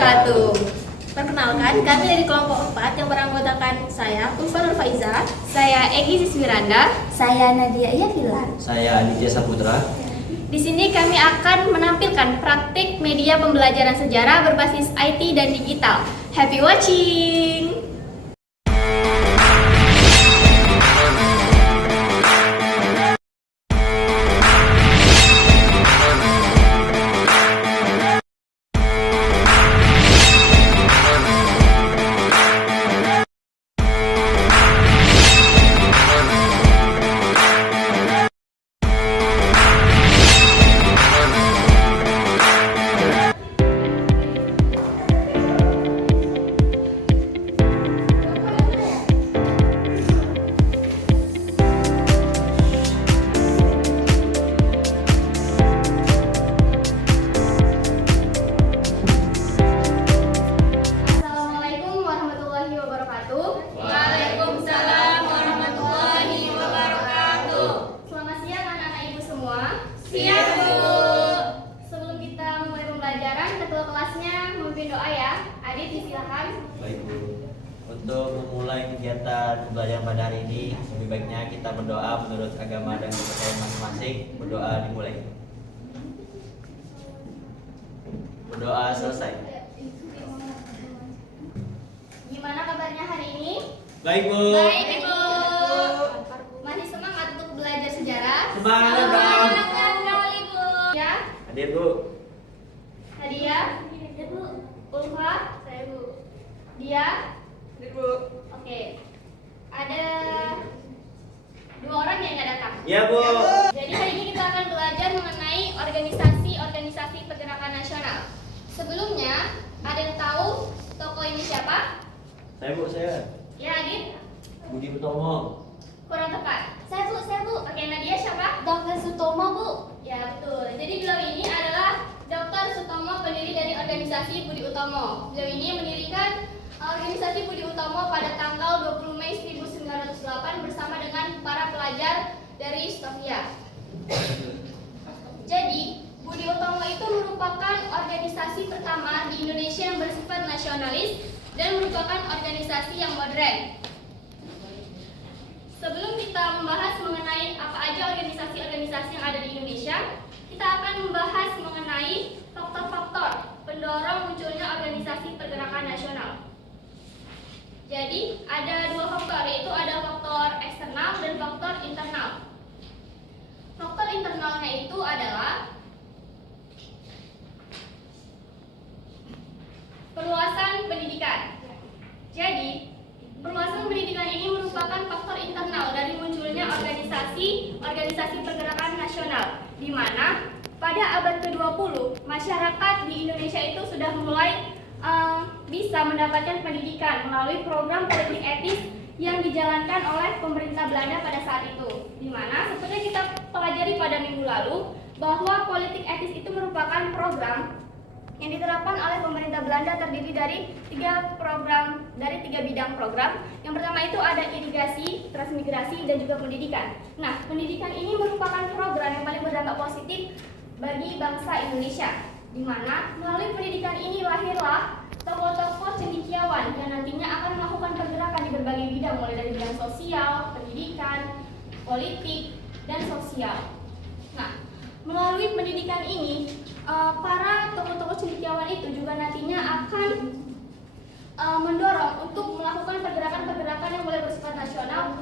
wabarakatuh. Perkenalkan, kami dari kelompok 4 yang beranggotakan saya, Ulfa Nur Faiza, saya Egy Siswiranda, saya Nadia Yafilar, saya Aditya Saputra. Di sini kami akan menampilkan praktik media pembelajaran sejarah berbasis IT dan digital. Happy watching! Baik Bu, untuk memulai kegiatan pembelajaran pada hari ini, lebih baiknya kita berdoa menurut agama dan kepercayaan masing-masing. Berdoa dimulai. Berdoa selesai. Gimana kabarnya hari ini? Baik Bu. Baik Ibu. Masih semangat untuk belajar sejarah? Semangat dong. Semangat Ibu. Ya. Hadir Bu. Nadia. Hadir Bu. Ulfa. Saya Bu. Dia. Hadir Bu. Oke. Ada 2 orang yang nggak datang. Iya Bu. Jadi hari ini kita akan belajar mengenai organisasi pergerakan nasional. Sebelumnya, ada yang tahu tokoh ini siapa? Saya Bu, saya. Ya, Adit. Budi Utomo. Kurang tepat. Saya Bu. Oke, Nadia siapa? Dr. Sutomo, Bu. Ya, betul. Jadi beliau ini adalah Dr. Sutomo, pendiri dari organisasi Budi Utomo. Beliau ini mendirikan organisasi Budi Utomo pada tanggal 20 Mei 1908 bersama dengan para pelajar dari Stovia. Jadi, Budi Utomo itu merupakan organisasi pertama di Indonesia yang bersifat nasionalis dan merupakan organisasi yang modern. Sebelum kita membahas mengenai apa aja organisasi-organisasi yang ada di Indonesia, kita akan membahas mengenai faktor-faktor pendorong munculnya organisasi pergerakan nasional. Jadi, ada 2 faktor, yaitu ada faktor eksternal dan faktor internal. Faktor internalnya itu adalah perluasan pendidikan. Jadi, perluasan pendidikan ini merupakan faktor internal dari munculnya organisasi pergerakan nasional, di mana pada abad ke-20 masyarakat di Indonesia itu sudah mulai bisa mendapatkan pendidikan melalui program politik etis yang dijalankan oleh pemerintah Belanda pada saat itu, di mana seperti yang kita pelajari pada minggu lalu bahwa politik etis itu merupakan program yang diterapkan oleh pemerintah Belanda, terdiri dari 3 bidang program. Yang pertama itu ada irigasi, transmigrasi, dan juga pendidikan. Nah, pendidikan ini merupakan program yang paling berdampak positif bagi bangsa Indonesia, di mana melalui pendidikan ini lahirlah tokoh-tokoh cendekiawan yang nantinya akan melakukan pergerakan di berbagai bidang, mulai dari bidang sosial, pendidikan, politik, dan sosial. Nah, melalui pendidikan ini, para tokoh-tokoh cendekiawan itu juga nantinya akan mendorong untuk melakukan pergerakan-pergerakan yang mulai bersifat nasional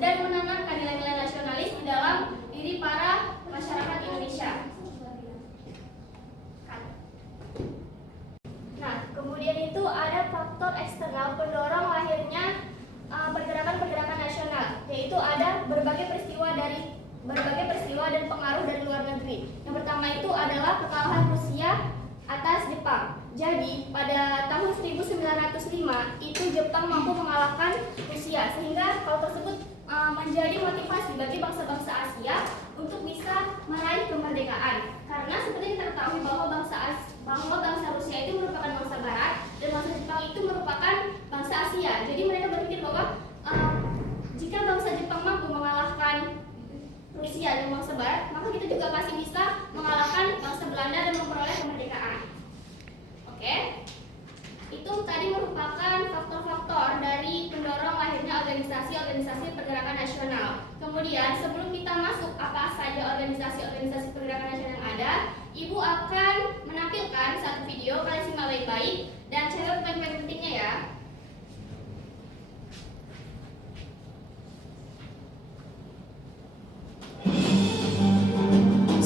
dan menanamkan nilai-nilai nasionalis di dalam diri para masyarakat Indonesia. Nah, kemudian itu ada faktor eksternal pendorong lahirnya pergerakan-pergerakan nasional, yaitu ada berbagai peristiwa dan pengaruh dari luar negeri. Yang pertama itu adalah kekalahan Rusia atas Jepang. Jadi pada tahun 1905 itu Jepang mampu mengalahkan Rusia, sehingga hal tersebut menjadi motivasi bagi bangsa-bangsa Asia untuk bisa meraih kemerdekaan. Karena seperti kita ketahui bahwa bangsa Rusia itu merupakan bangsa Barat dan bangsa Jepang itu merupakan bangsa Asia. Jadi mereka berpikir bahwa jika bangsa Jepang mampu mengalahkan Rusia dan bangsa Barat, maka kita juga pasti bisa mengalahkan bangsa Belanda dan memperoleh kemerdekaan. Oke. Itu tadi merupakan faktor-faktor dari pendorong lahirnya organisasi-organisasi pergerakan nasional. Kemudian sebelum kita masuk apa saja organisasi-organisasi pergerakan nasional yang ada, Ibu akan menampilkan satu video, kalian simak baik-baik dan catat poin-poin pentingnya ya.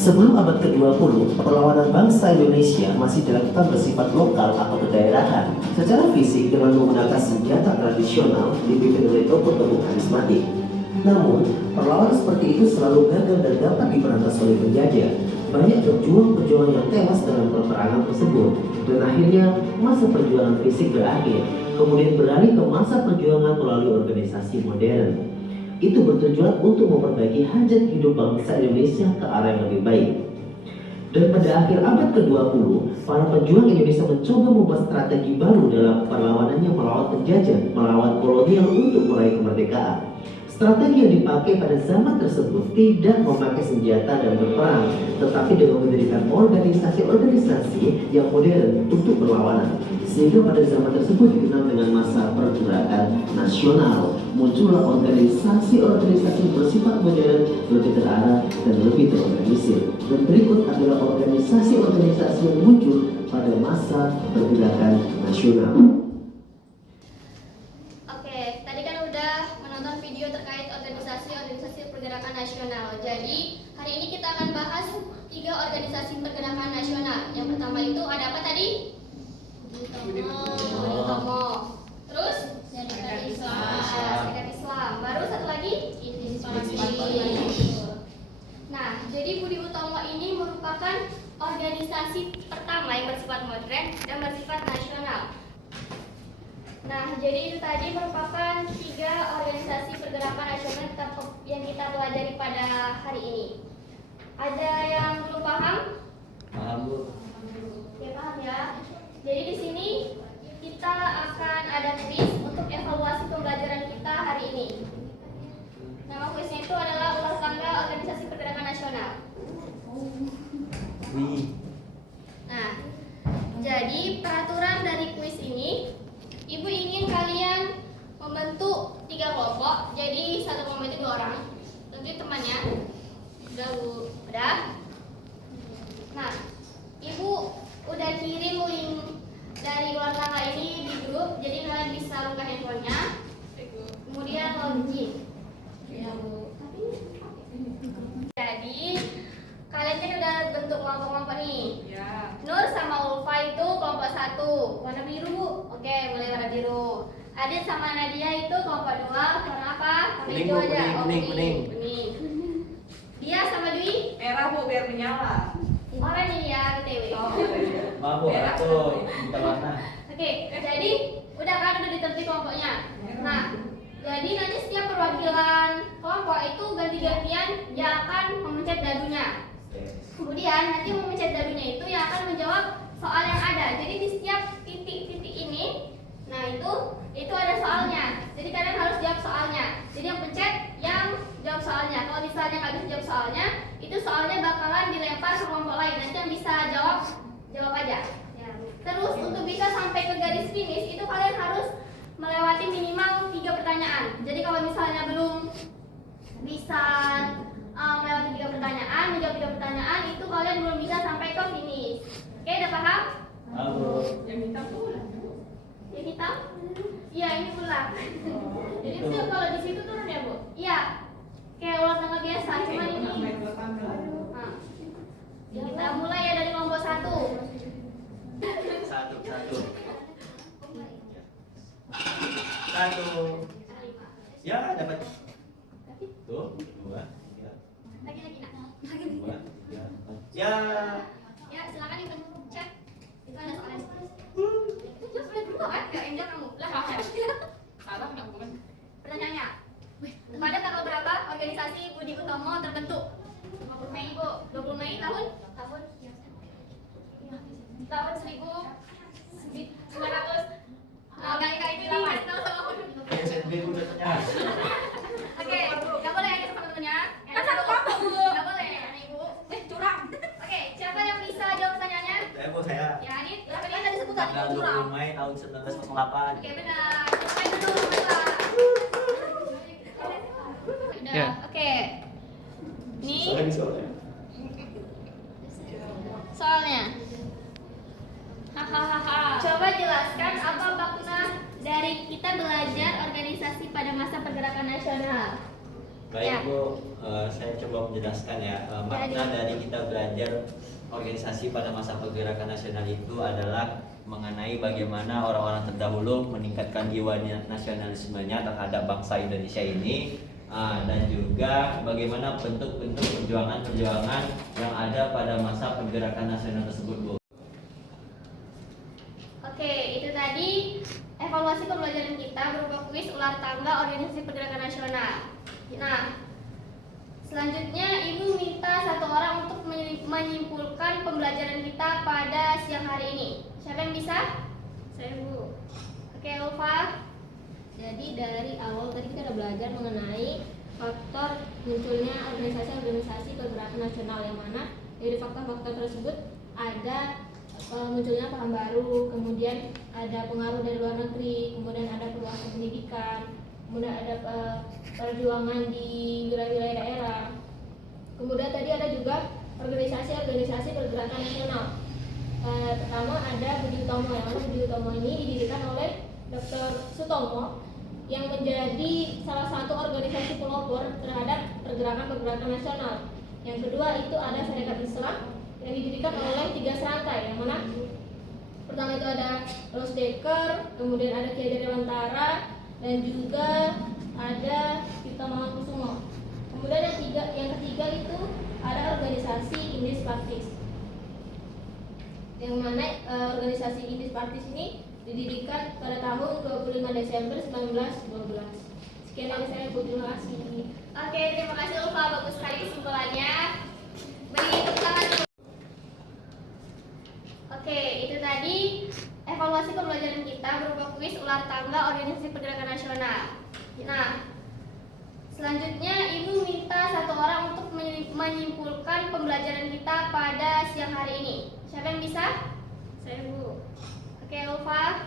Sebelum abad ke-20, perlawanan bangsa Indonesia masih dilakukan bersifat lokal atau kedaerahan, secara fisik dengan menggunakan senjata tradisional dipimpin oleh tokoh-tokoh karismatik. Namun, perlawanan seperti itu selalu gagal dan dapat diberantas oleh penjajah. Banyak pejuang-pejuang yang tewas dalam peperangan tersebut, dan akhirnya masa perjuangan fisik berakhir, kemudian beralih ke masa perjuangan melalui organisasi modern. Itu bertujuan untuk memperbaiki hajat hidup bangsa Indonesia ke arah yang lebih baik. Dan pada akhir abad ke-20, para pejuang Indonesia mencoba membuat strategi baru dalam perlawanannya melawan penjajah, melawan kolonial untuk meraih kemerdekaan. Strategi yang dipakai pada zaman tersebut tidak memakai senjata dan berperang, tetapi dengan mendirikan organisasi-organisasi yang modern untuk berlawanan. Sehingga pada zaman tersebut dikenal dengan masa pergerakan nasional. Muncullah organisasi-organisasi bersifat modern, lebih terarah dan lebih terorganisir. Dan berikut adalah organisasi-organisasi yang muncul pada masa pergerakan nasional. Oke, tadi kan udah menonton video terkait organisasi-organisasi pergerakan nasional. Jadi, hari ini kita akan bahas 3 organisasi pergerakan nasional. Yang pertama itu ada apa tadi? Budi Utomo. Terus? Serikat Islam. Baru satu lagi? Nah, jadi Budi Utomo ini merupakan organisasi pertama yang bersifat modern dan bersifat nasional. Nah, jadi itu tadi merupakan 3 organisasi pergerakan nasional yang kita pelajari pada hari ini. Ada yang belum paham? Paham, Bu. Ya, paham ya. Jadi di sini kita akan ada kuis untuk evaluasi pembelajaran kita hari ini. Nama kuisnya itu adalah ulas tangga organisasi pergerakan nasional. Wih. Nah, jadi peraturan dari kuis ini, Ibu ingin kalian membentuk 3 kelompok. Jadi satu kelompok itu 2 orang. Tentu temannya. Udah, Bu. Udah. Nah, Ibu udah kirim link dari ulas tangga ini di grup. Jadi kalian bisa buka handphonenya. Kemudian login. Ya, Bu. Jadi kalian kan udah bentuk kelompok-kelompok nih. Ya. Nur sama Ulfa itu kelompok 1, warna biru, Bu. Oke, mulai warna biru. Adit sama Nadia itu kelompok 2, warna apa? Warna Kuning, hijau Bu, aja. kuning. Kuning. Dia sama Dwi? Merah, Bu, biar menyala. Oranye nih ya, BTW. Oh, iya. Maaf, Bu, Merah, itu bukan warna. Oke, jadi udah kan udah ditentuin kelompoknya. Nah, jadi nanti setiap perwakilan kelompok itu ganti-gantian yang akan memencet dadunya. Kemudian nanti memencet dadunya itu yang akan menjawab soal yang ada. Jadi di setiap titik-titik ini, nah itu ada soalnya. Jadi kalian harus jawab soalnya. Jadi yang pencet yang jawab soalnya. Kalau misalnya nggak bisa jawab soalnya, itu soalnya bakalan dilempar ke kelompok lain. Nanti yang bisa jawab aja. Terus untuk bisa sampai ke garis finish itu kalian harus melewati minimal 3 pertanyaan. Jadi kalau misalnya belum bisa melewati 3 pertanyaan, menjawab 3 pertanyaan, itu kalian belum bisa sampai ke finish. Oke, udah paham? Halo. Yang hitam tuh. Yang hitam? Iya, ini pulang. Jadi itu kalau di situ turun ya, Bu? Iya, kayak ulang tangga biasa, cuman ini. Nah, kita mulai ya dari kelompok 1. Satu. Ya, dapat. Tuh, 2, 3. Lagi nak. 2, 3. Ya. Ya, silakan dipencet. Itu ada soalnya. Itu jelas boleh berubah kan? Kayak Angel kamu. Lah, Salah nggak, Bu? pertanyaannya. Pada tanggal berapa organisasi Budi Utomo terbentuk? 20 Mei, Bu. 20 Mei tahun 1900. Kali-kali itu dikasih tahu sama aku. SMP udah tanya. Oke, nggak boleh ada sama-samanya. Kan satu kelompok, Bu. Nggak boleh, Ibu. Curang. Oke, siapa yang bisa jawab pertanyaannya? Saya, Bu, saya. Ya, Adit. Tadi kan tadi sebut tadi. tanggal 20 Mei tahun 1908. Oke, benar. Tepuk dulu, Bapak. Udah, Ya. oke. Ini Soalnya. soalnya. Hahaha. Coba jelaskan apa makna dari kita belajar organisasi pada masa pergerakan nasional. Baik Ya. Bu, saya coba menjelaskan ya. Makna dari kita belajar organisasi pada masa pergerakan nasional itu adalah mengenai bagaimana orang-orang terdahulu meningkatkan jiwa nasionalismenya terhadap bangsa Indonesia ini, dan juga bagaimana bentuk-bentuk perjuangan-perjuangan yang ada pada masa pergerakan nasional tersebut Bu. Oke, itu tadi evaluasi pembelajaran kita berupa kuis ular tangga organisasi pergerakan nasional. Nah, selanjutnya Ibu minta satu orang untuk menyimpulkan pembelajaran kita pada siang hari ini. Siapa yang bisa? Saya Bu. Oke, Ulfa. Jadi dari awal tadi kita udah belajar mengenai faktor munculnya organisasi-organisasi pergerakan nasional, yang mana dari faktor-faktor tersebut ada munculnya paham baru, kemudian ada pengaruh dari luar negeri, kemudian ada perluasan pendidikan, kemudian ada perjuangan di wilayah-wilayah daerah. Kemudian tadi ada juga organisasi-organisasi pergerakan nasional. Pertama ada Budi Utomo, yang mana Budi Utomo ini didirikan oleh Dr. Sutomo yang menjadi salah satu organisasi pelopor terhadap pergerakan-pergerakan nasional. Yang kedua itu ada Sarekat Islam yang didirikan oleh 3 serangkai, yang mana pertama itu ada Ros Dekker, kemudian ada Ki Hajar Dewantara, dan juga ada Cipta Mangunkusumo. Kemudian yang ketiga itu ada organisasi Indis Partis, yang mana organisasi Indis Partis ini didirikan pada tahun 25 Desember 1912. Sekian dari saya, Bu. Terima kasih. Oke, terima kasih Ulfa. Bagus sekali kesimpulannya. Beri tepuk tangan dulu. Oke, itu tadi evaluasi pembelajaran kita berupa kuis ular tangga organisasi pergerakan nasional. Nah, selanjutnya Ibu minta satu orang untuk menyimpulkan pembelajaran kita pada siang hari ini. Siapa yang bisa? Saya Bu. Oke, Ulfa.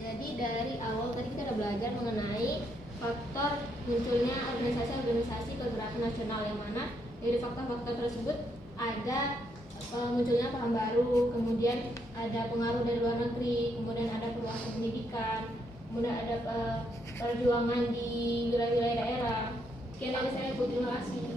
Jadi dari awal tadi kita udah belajar mengenai faktor munculnya organisasi-organisasi pergerakan nasional, yang mana dari faktor-faktor tersebut ada munculnya paham baru, kemudian ada pengaruh dari luar negeri, kemudian ada perluasan pendidikan, kemudian ada perjuangan di wilayah-wilayah daerah. Sekian dari saya, Bu. Terima kasih.